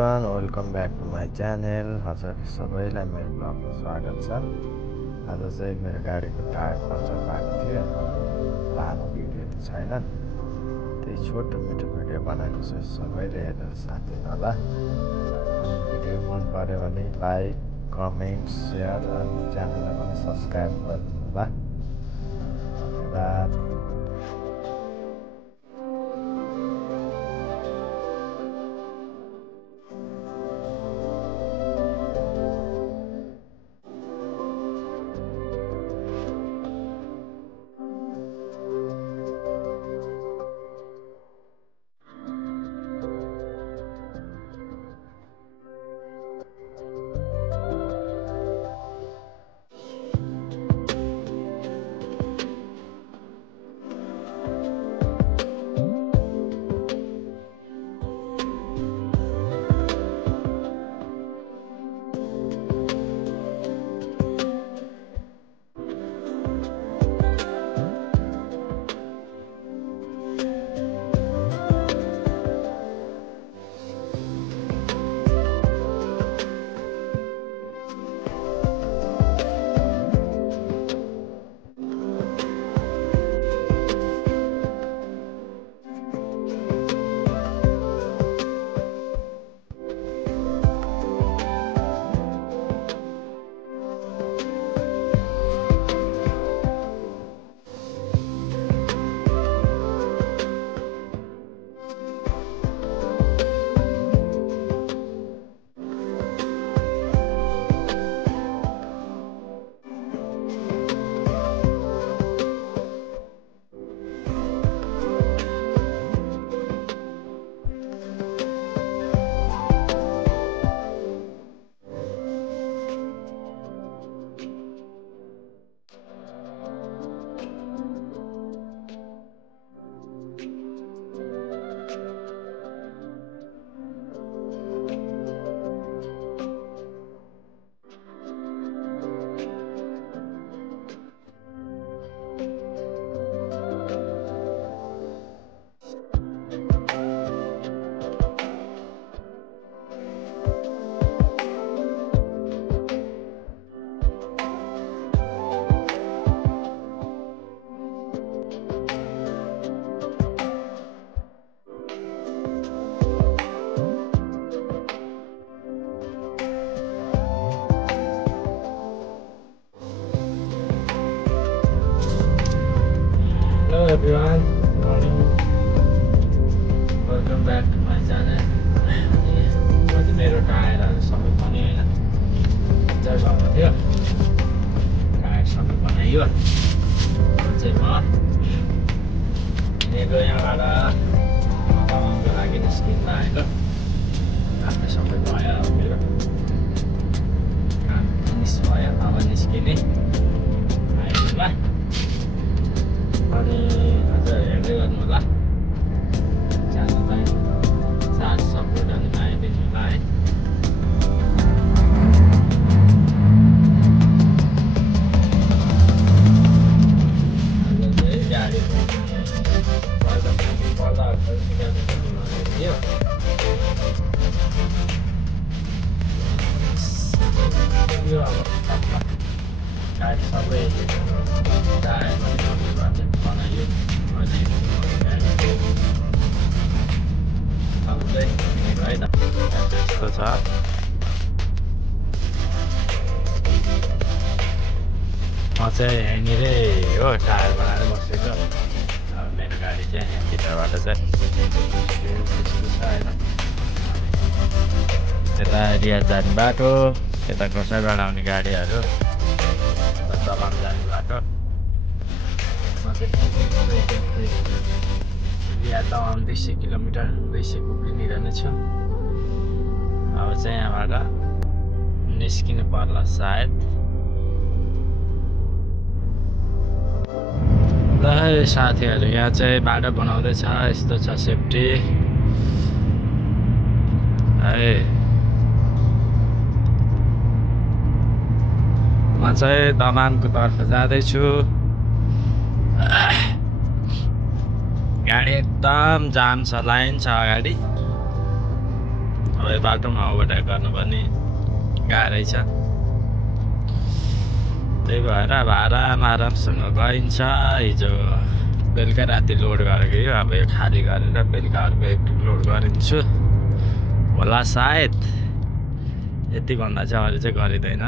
Everyone welcome back to my channel. हजुर सबैलाई मेरो ब्लगमा स्वागत छ। आज चाहिँ मेरो गाडीको टायर पङ्चर भएको थियो, लामो भिडियोहरू छैन, त्यही छोटो मिठो भिडियो बनाएको छु। सबैले हेरेर साथ दिनु होला। भिडियो मन पर्यो भने लाइक कमेन्ट सेयर अनि च्यानललाई पनि सब्सक्राइब गरिदिनु होला। धन्यवाद। Hello everyone, good morning. Welcome back to my channel. Jadi मेरो टायरहरु सबै पनि जर्सँग थियो, टायर सबै बनाइयो। चाहिँ म हिँडेको यहाँबाट मकाउनको लागि निस्किन आएको। आफ्नो सबै भयो मेरो काम फिनिस भयो, अब निस्किने आइपुग्ला। अनि हजुर हेर्दै गर्नु होला, च्यानललाई साथ सपोर्ट अनि माया दिनु होला है। हजुर चाहिँ गाडी पहिला थियो, यो अब गाडी सबै टायर पनि बनायो। अब चाहिँ हिँडेको है त, यस्तो छ। म चाहिँ यहाँनिरै हो टायर बनाएर बसेको। अब मेरो गाडी चाहिँ यहाँभित्रबाट चाहिँ यता रियाद जाने बाटो, यता कसैबाट आउने गाडीहरू, दबाङ जाने बाटो। म चाहिँ रियाद दबाङ 200 किलोमिटर 200 पुगिरहने छु। अब चाहिँ यहाँबाट निस्किनु पर्ला सायद। ल साथीहरू, यहाँ चाहिँ बाटो बनाउँदैछ, यस्तो छ सेफ्टी है। म चाहिँ दमानको तर्फ जाँदैछु। गाडी एकदम जाम छ, लाइन छ अगाडि। अब यो बाटोमा ओभरटेक गर्नु पनि गाह्रै छ। त्यही भएर अब आरामसँग गइन्छ। हिजो बेलुका राति लोड गरेको यो अब यो खाली गरेर बेलुका अर्को एक लोड गरिन्छु होला सायद। यतिभन्दा चाहिँ अरू चाहिँ गरिँदैन।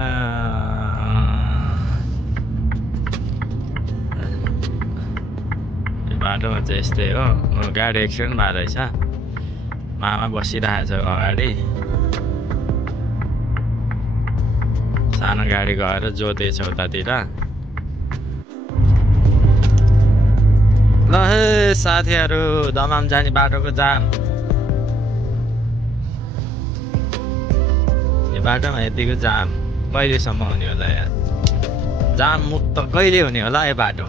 यो बाटोमा चाहिँ यस्तै हो। गाडी एक्सिडेन्ट भएको रहेछ। मामा बसिरहेको छ अगाडि। सानो गाडी गएर जोतेछ उतातिर। ल हे साथीहरू, दमाम जाने बाटोको जाम। यो बाटोमा यतिको जाम कहिलेसम्म हुने होला यार? जाम मुक्त कहिले हुने होला यो बाटो?